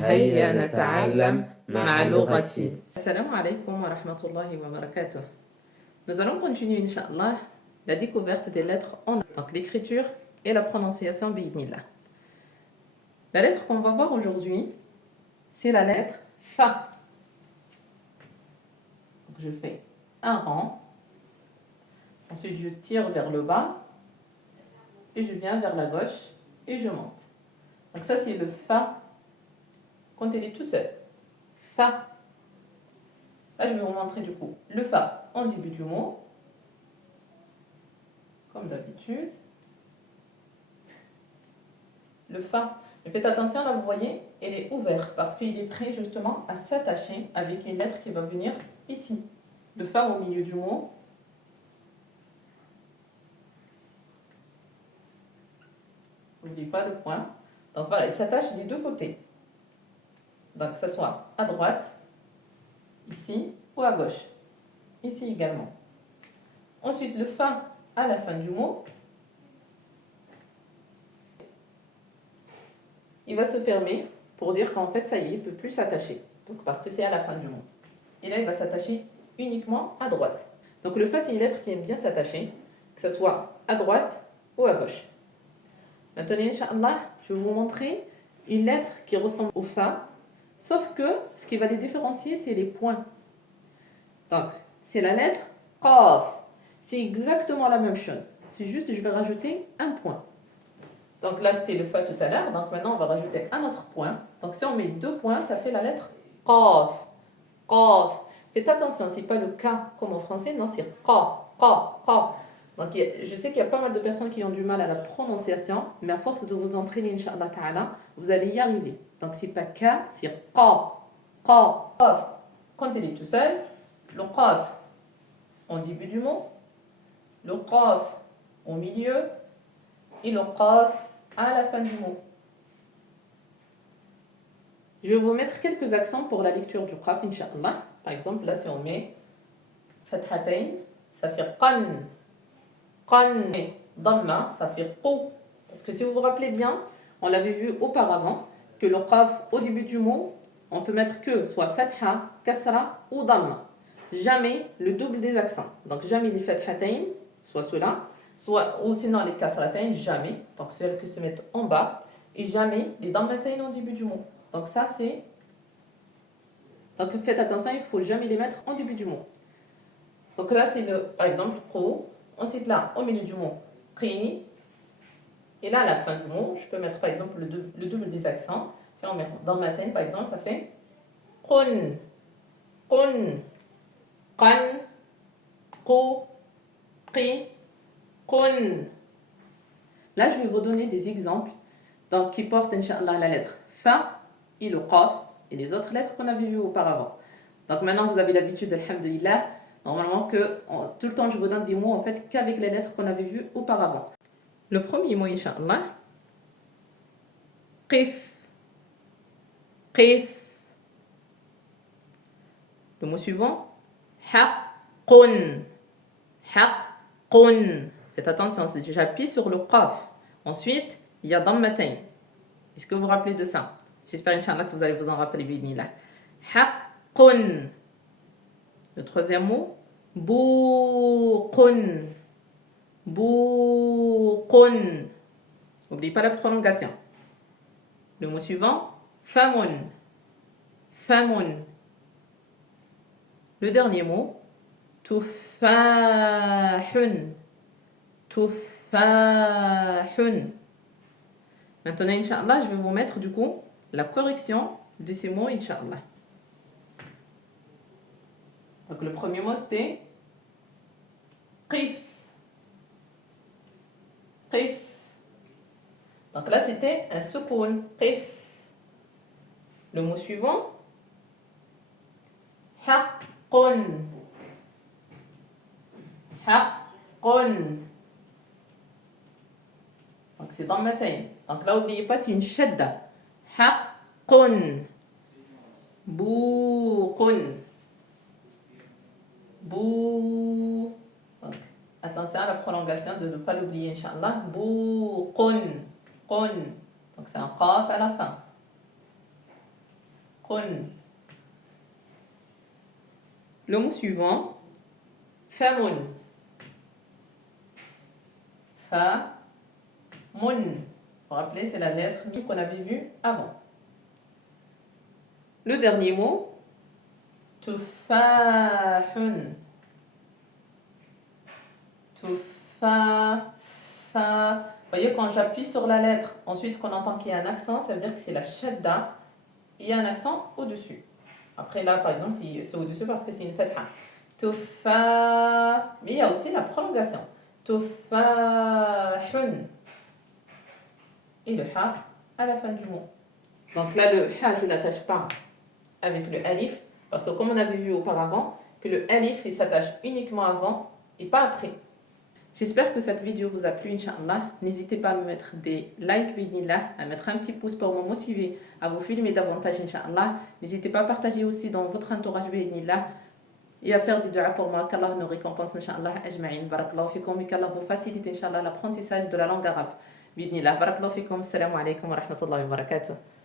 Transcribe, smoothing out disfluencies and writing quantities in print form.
هيا نتعلم مع لغتي. Assalamu alaikum wa rahmatullahi wa barakatuh. Nous allons continuer, Inch'Allah, la découverte des lettres en donc l'écriture et la prononciation bi'idhnillah. La lettre qu'on va voir aujourd'hui, c'est la lettre Fa. Donc je fais un rang, ensuite je tire vers le bas, et je viens vers la gauche, et je monte. Donc ça c'est le Fa, quand il est tout seul. Fa. Là je vais vous montrer du coup le Fa en début du mot, comme d'habitude. Le Fa. Mais faites attention, là vous voyez, il est ouvert parce qu'il est prêt justement à s'attacher avec une lettre qui va venir ici. Le Fa au milieu du mot. N'oubliez pas le point. Donc voilà, il s'attache des deux côtés. Donc que ce soit à droite, ici, ou à gauche. Ici également. Ensuite, le Fa à la fin du mot. Il va se fermer pour dire qu'en fait, ça y est, il ne peut plus s'attacher. Donc, parce que c'est à la fin du mot. Et là, il va s'attacher uniquement à droite. Donc, le Fa, c'est une lettre qui aime bien s'attacher, que ce soit à droite ou à gauche. Maintenant, Inch'Allah, je vais vous montrer une lettre qui ressemble au Fa, sauf que ce qui va les différencier, c'est les points. Donc, c'est la lettre Qaf. C'est exactement la même chose. C'est juste, je vais rajouter un point. Donc là, c'était le Fa tout à l'heure. Donc maintenant, on va rajouter un autre point. Donc si on met deux points, ça fait la lettre Qaf. Qaf. Faites attention, c'est pas le K comme en français, non, c'est Qa, Qa, Qa. Donc je sais qu'il y a pas mal de personnes qui ont du mal à la prononciation, mais à force de vous entraîner, Inch'Allah Ta'ala, vous allez y arriver. Donc c'est pas K, c'est Qa, Qa, Qaf. Quand il est tout seul, le Qaf en début du mot, le Qaf au milieu, et le Qaf à la fin du mot. Je vais vous mettre quelques accents pour la lecture du Qaf, Inch'Allah. Par exemple, là, si on met Fathatayn, ça fait Qan. Qan. Dhamma, ça fait Qu. Parce que si vous vous rappelez bien, on l'avait vu auparavant, que le Qaf au début du mot, on peut mettre que soit Fatha, Kasra ou Dhamma. Jamais le double des accents. Donc jamais les Fathatayn, soit ceux-là, soit, ou sinon les kasratayn, jamais, donc celles qui se mettent en bas, et jamais les dammatayn au début du mot. Donc ça c'est... Donc faites attention, il ne faut jamais les mettre en début du mot. Donc là c'est le, par exemple, pro, ensuite là, au milieu du mot, qi, et là à la fin du mot, je peux mettre par exemple le double des accents. Si on met dammatayn par exemple, ça fait qun, qun, qan, qu, qi, qun. Là, je vais vous donner des exemples donc, qui portent, Inch'Allah, la lettre Fa et le Qaf et les autres lettres qu'on avait vues auparavant. Donc maintenant, vous avez l'habitude, alhamdulillah, normalement que tout le temps, je vous donne des mots en fait qu'avec les lettres qu'on avait vues auparavant. Le premier mot, Inch'Allah, Qif. Qif. Le mot suivant, Haqqun. Haqqun. Faites attention, j'appuie sur le Qaf. Ensuite, il y a Dammatayn. Est-ce que vous vous rappelez de ça? J'espère, Inch'Allah, que vous allez vous en rappeler, bi'idhnillah. Haqqun. Le troisième mot, Bouqun. Bouqun. N'oubliez pas la prolongation. Le mot suivant, Famun. Famun. Le dernier mot, Tuffahun. Tuffahun. Maintenant, Inch'Allah, je vais vous mettre du coup la correction de ces mots, Inch'Allah. Donc, le premier mot, c'était Qif. Qif. Donc là, c'était un soukoun. Qif. Le mot suivant, Haqqun. Haqqun. Donc c'est dammatayn. Donc là, n'oubliez pas, c'est une shadda. Haqqun. Bouqun. Bou. Donc, attention à la prolongation de ne pas l'oublier, Inch'Allah. Bouqun. Qun. Donc c'est un qaf à la fin. Kun. Le mot suivant, famun. Fa, mun. Vous vous rappelez, c'est la lettre mim qu'on avait vue avant. Le dernier mot, tufahun. Tufa, fa. Vous voyez, quand j'appuie sur la lettre, ensuite qu'on entend qu'il y a un accent, ça veut dire que c'est la shadda. Il y a un accent au-dessus. Après là, par exemple, c'est au-dessus parce que c'est une fatha. Tufa. Mais il y a aussi la prolongation. Tufahun. Et le ha à la fin du mot. Donc là, le ha, je ne l'attache pas avec le alif, parce que comme on avait vu auparavant, que le alif, il s'attache uniquement avant et pas après. J'espère que cette vidéo vous a plu, Inch'Allah. N'hésitez pas à me mettre des likes, bidnillah, à mettre un petit pouce pour me motiver à vous filmer davantage, Inch'Allah. N'hésitez pas à partager aussi dans votre entourage, bidnillah, et à faire des duas pour moi, qu'Allah nous récompense, Inch'Allah, ajma'in. Barakallahu fikum, et qu'Allah vous facilite, Inch'Allah, l'apprentissage de la langue arabe. Bidnillah, barakallahu fikum, assalamu alaikum wa rahmatullahi wa barakatuh.